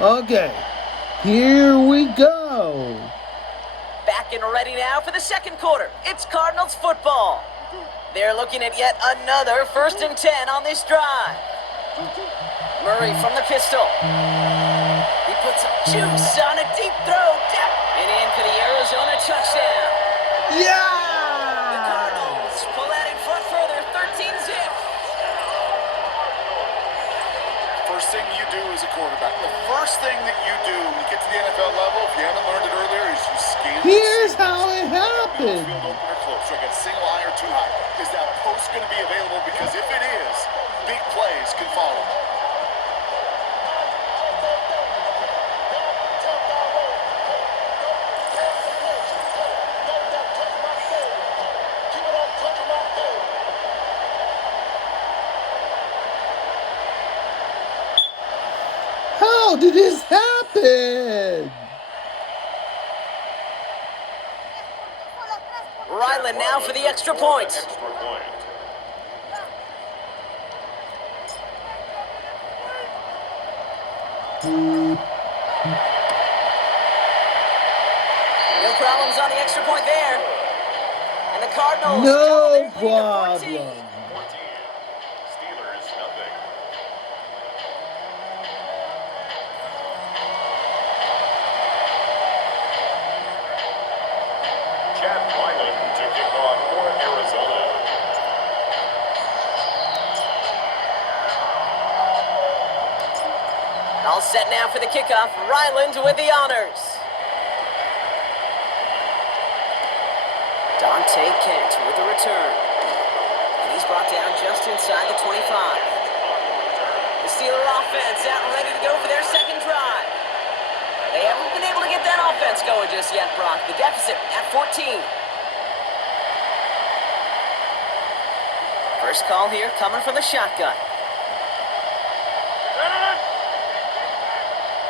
Okay, here we go. Back and ready now for the second quarter. It's Cardinals football. They're looking at yet another 1st and 10 on this drive. Murray from the pistol. He puts some juice on a deep throw. And in for the Arizona touchdown. Yeah! The Cardinals pull out in front further, 13-zip. First thing you do as a quarterback, the first thing that you do when you get to the NFL level, if you haven't learned it earlier, is you scan. Here's how it happened. Field open or close. So I got single eye or too high. Is that post going to be available? Because if it is, big plays can follow. How did this happen? Ryland now for the extra point. No problems on the extra point there. And the Cardinals No double their lead to 14. problem. To kick off for Arizona. All set now for the kickoff. Ryland with the honors. Dante Kent with the return. And he's brought down just inside the 25. The Steeler offense out and ready to go for their second drive. They haven't been able to get that offense going just yet, Brock. The deficit at 14. First call here coming from the shotgun.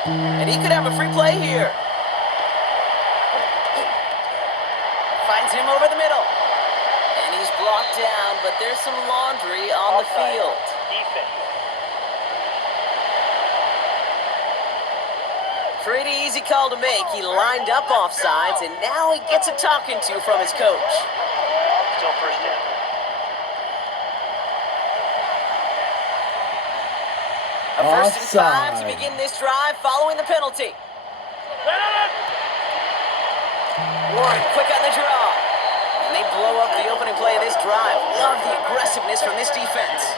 And he could have a free play here. Finds him over the middle. And he's blocked down, but there's some laundry on the field. Pretty easy call to make. He lined up offsides, and now he gets a talking to from his coach. Still first down. A first and 5 to Offside. begin this drive following the penalty. Warren quick on the draw. And they blow up the opening play of this drive. Love the aggressiveness from this defense.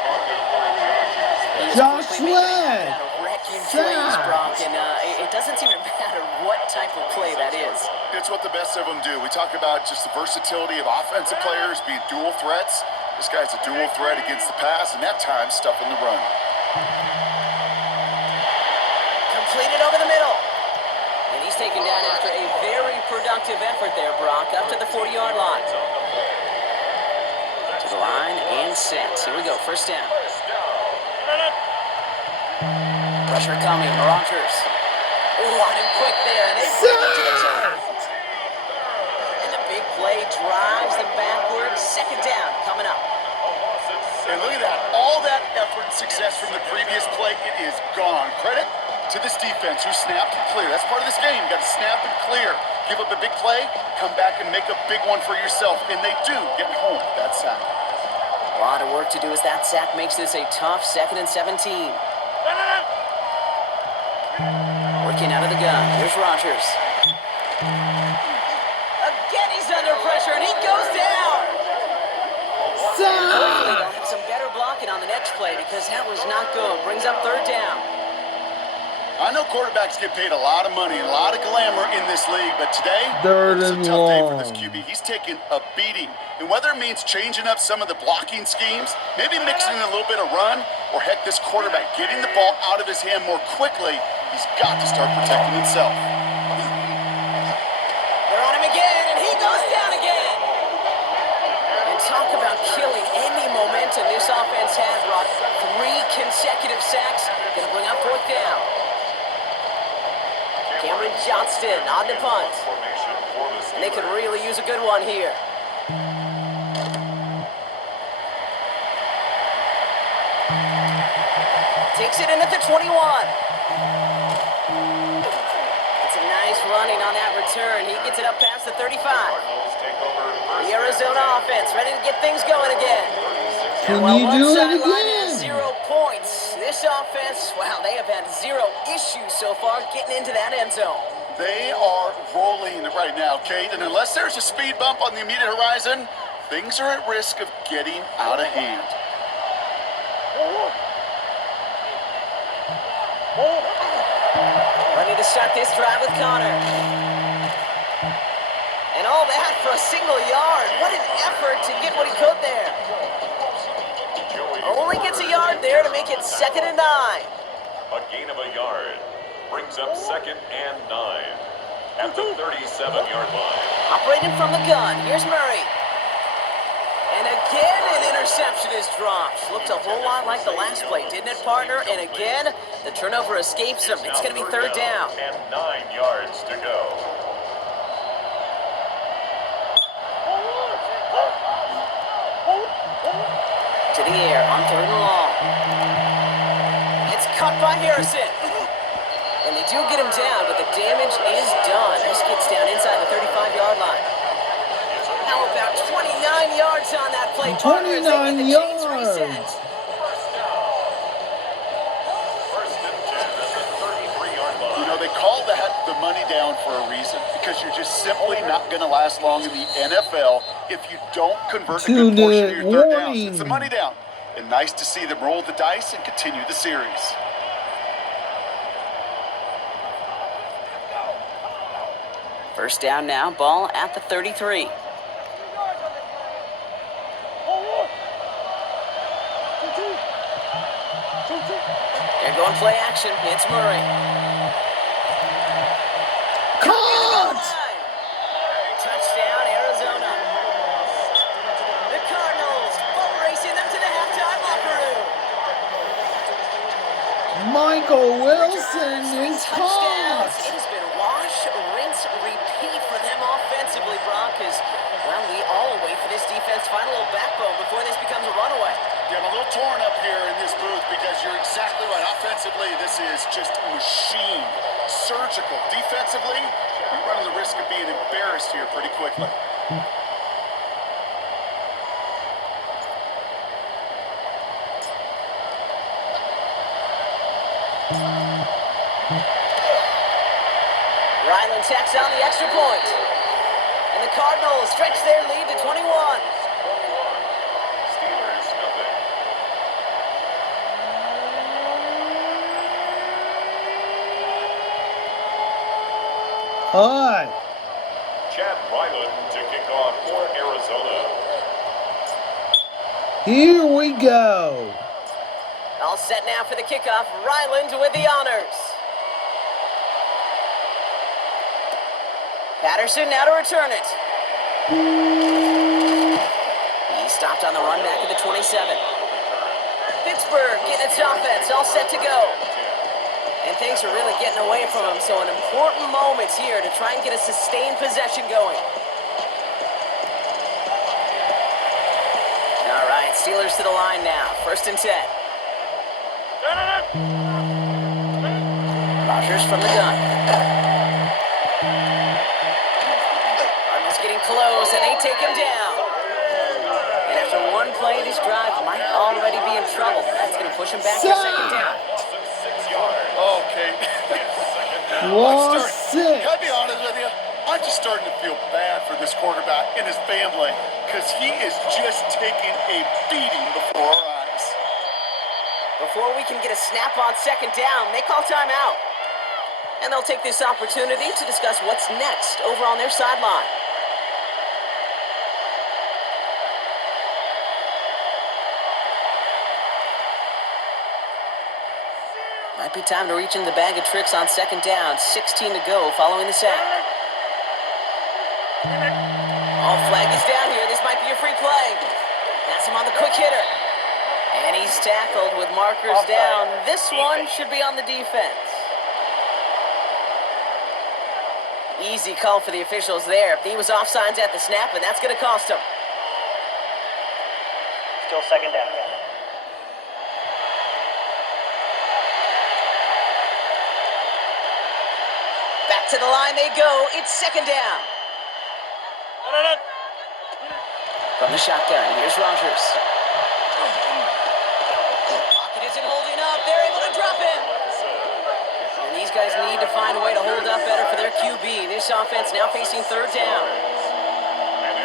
Josh Sweat. Plays, Brock, and it doesn't seem to matter what type of play that is. It's what the best of them do. We talk about just the versatility of offensive players being dual threats. This guy's a dual threat against the pass, and that time stuffing the run. Completed over the middle. And he's taken down after a very productive effort there, Brock, up to the 40-yard line. To the line and set. Here we go, first down. Pressure coming, Rodgers. Oh, on him quick there, and they bring him to the turn. And the big play drives them backwards. Second down coming up. And look at that. All that effort and success from the previous play, it is gone. Credit to this defense who snapped and clear. That's part of this game. You got to snap and clear. Give up a big play, come back and make a big one for yourself. And they do get home with that sack. A lot of work to do as that sack makes this a tough 2nd and 17. Working out of the gun. Here's Rodgers. Again, he's under pressure, and he goes down. Hopefully they'll have some better blocking on the next play because that was not good. Brings up third down. I know quarterbacks get paid a lot of money and a lot of glamour in this league, but today, Third it's a and tough day for long. this QB. He's taking a beating. And whether it means changing up some of the blocking schemes, maybe mixing in a little bit of run, or heck, this quarterback getting the ball out of his hand more quickly, he's got to start protecting himself. They're on him again, and he goes down again. And talk about killing any momentum this offense had, Brock. 3 consecutive sacks. Gonna bring up fourth down. Cameron Johnston on the punt. And they could really use a good one here. Takes it in at the 21. Can well, you one do it sideline has again? 0 points. This offense, wow, they have had 0 issues so far getting into that end zone. They are rolling right now, Kate, and unless there's a speed bump on the immediate horizon, things are at risk of getting out of hand. Ready to start this drive with Connor. And all that for a single yard. What an effort to get what he could there. Only gets a yard there to make it 2nd and 9. A gain of a yard brings up 2nd and 9 at the 37-yard line. Operating from the gun, here's Murray. And again, an interception is dropped. Looked a whole lot like the last play, didn't it, partner? And again, the turnover escapes him. It's going to be 3rd down. And 9 yards to go. To the air on 3rd and long. It's caught by Harrison. And they do get him down, but the damage is done. This gets down inside the 35-yard line. How about 29 yards on that play? 29 yards. First and 10 at the 33-yard line. You know, they call that the money down for a reason, because you're just simply not going to last long in the NFL if you don't convert a good portion of your third downs. It's the money down. And nice to see them roll the dice and continue the series. First down now, ball at the 33. They're going play action. It's Murray. Caught! Touchdown, Arizona. The Cardinals boat racing them to the halftime locker room. Michael Wilson is Touchdowns. caught. It has been wash, rinse, repeat for them offensively, Brock, because, well, we all wait for this defense to find a little backbone before this becomes a runaway. Yeah, I'm a little torn up here in this booth because you're exactly right. Offensively, this is just a machine. Surgical. Defensively, we're running the risk of being embarrassed here pretty quickly. Ryland tacks on the extra point. And the Cardinals stretch their lead to 21. Steelers nothing. Hi. Chad Ryland to kick off for Arizona. Here we go. All set now for the kickoff. Ryland with the honors. Patterson now to return it. He stopped on the run back at the 27. Pittsburgh getting its offense all set to go. And things are really getting away from him, so an important moment here to try and get a sustained possession going. All right, Steelers to the line now. 1st and 10. Rodgers from the gun. Cardinals getting close, and they take him down. And after one play, this drive might already be in trouble. That's going to push him back to 2nd down. Okay. Lost six. Can I be honest with you? I'm just starting to feel bad for this quarterback and his family because he is just taking a beating before our eyes. Before we can get a snap on 2nd down, they call timeout. And they'll take this opportunity to discuss what's next over on their sideline. Might be time to reach in the bag of tricks on 2nd down. 16 to go following the sack. Oh, flag is down here. This might be a free play. That's him on the quick hitter. And he's tackled with markers down. This one should be on the defense. Easy call for the officials there. He was offsides at the snap, and that's going to cost him. Still 2nd down. Back to the line they go. It's 2nd down. From the shotgun, here's Rodgers. to find a way to hold up better for their QB. This offense now facing third down.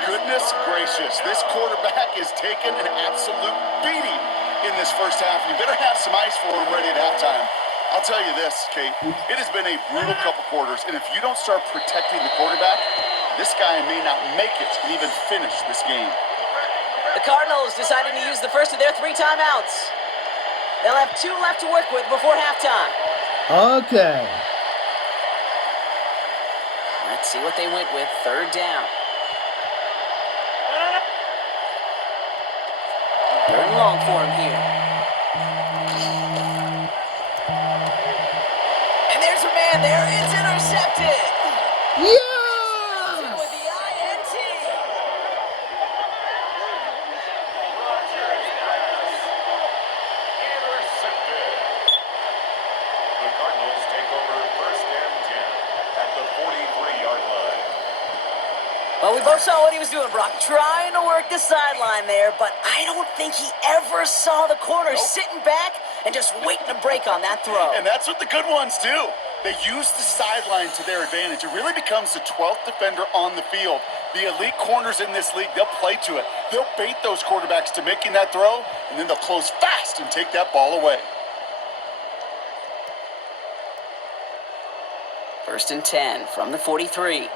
Goodness gracious, this quarterback is taking an absolute beating in this first half. You better have some ice for him ready at halftime. I'll tell you this, Kate, it has been a brutal couple quarters, and if you don't start protecting the quarterback, this guy may not make it and even finish this game. The Cardinals decided to use the first of their 3 timeouts. They'll have 2 left to work with before halftime. Okay. Let's see what they went with. Third down. Third and long for him here. And there's a man there. It's intercepted. Yes! With the INT. Intercepted. The Cardinals take over first and 10 at the 43-yard line. Well, we both saw what he was doing, Brock, trying to work the sideline there, but I don't think he ever saw the corner sitting back and just waiting to break on that throw. And that's what the good ones do. They use the sideline to their advantage. It really becomes the 12th defender on the field. The elite corners in this league, they'll play to it. They'll bait those quarterbacks to making that throw, and then they'll close fast and take that ball away. First and 10 from the 43.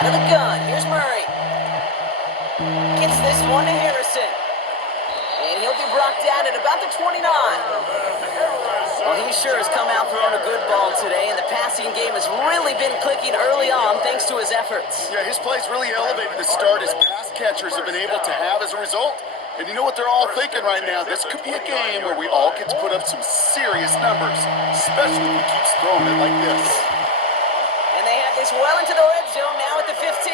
Out of the gun, here's Murray. Gets this one to Harrison. And he'll be brought down at about the 29. Well, he sure has come out throwing a good ball today, and the passing game has really been clicking early on thanks to his efforts. Yeah, his play's really elevated the start his pass catchers have been able to have as a result. And you know what they're all thinking right now? This could be a game where we all get to put up some serious numbers, especially if he keeps throwing it like this. And they have this well into the red zone now at the 15.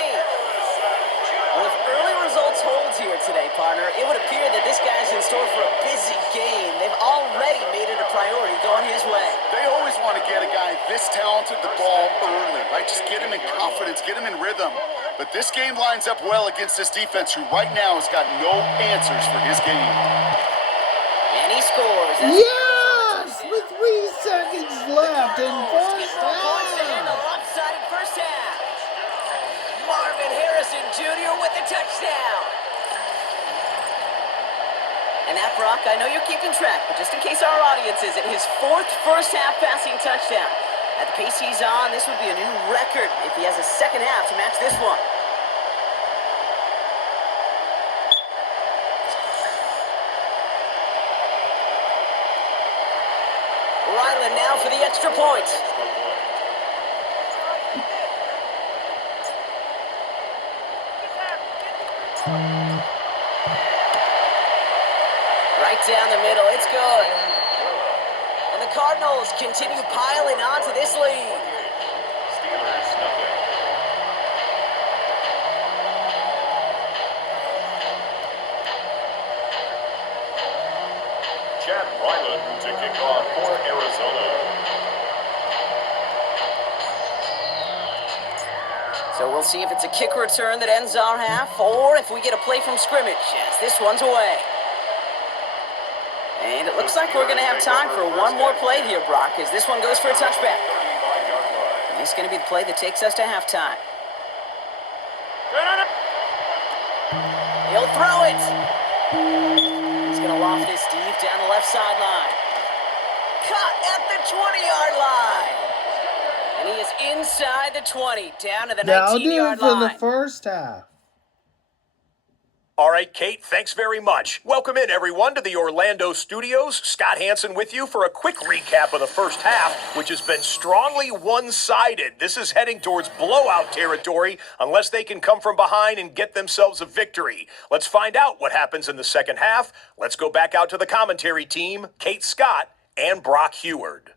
Well, if early results hold here today, partner, it would appear that this guy's in store for a busy game. They've already made it a priority going his way. They always want to get a guy this talented the ball early, right? Just get him in confidence, get him in rhythm. But this game lines up well against this defense, who right now has got no answers for his game. And he scores. Yes! With 3 seconds left in first half. Lopsided first half. Marvin Harrison Jr. with the touchdown. And that, Brock, I know you're keeping track, but just in case our audience isn't, his 4th first-half passing touchdown. At the pace he's on, this would be a new record if he has a second half to match this one. Ryland now for the extra point. Right down the middle, it's good. And the Cardinals continue piling onto this lead. Steelers nothing. Chad Ryland to kick off for Arizona. So we'll see if it's a kick return that ends our half, or if we get a play from scrimmage as this one's away. And it looks like we're going to have time for one more play here, Brock, as this one goes for a touchback. And this is going to be the play that takes us to halftime. He'll throw it. He's going to loft this deep down the left sideline. Caught at the 20-yard line. And he is inside the 20, down to the 19-yard line. For the first half. All right, Kate, thanks very much. Welcome in, everyone, to the Orlando studios. Scott Hansen with you for a quick recap of the first half, which has been strongly one-sided. This is heading towards blowout territory unless they can come from behind and get themselves a victory. Let's find out what happens in the second half. Let's go back out to the commentary team, Kate Scott and Brock Heward.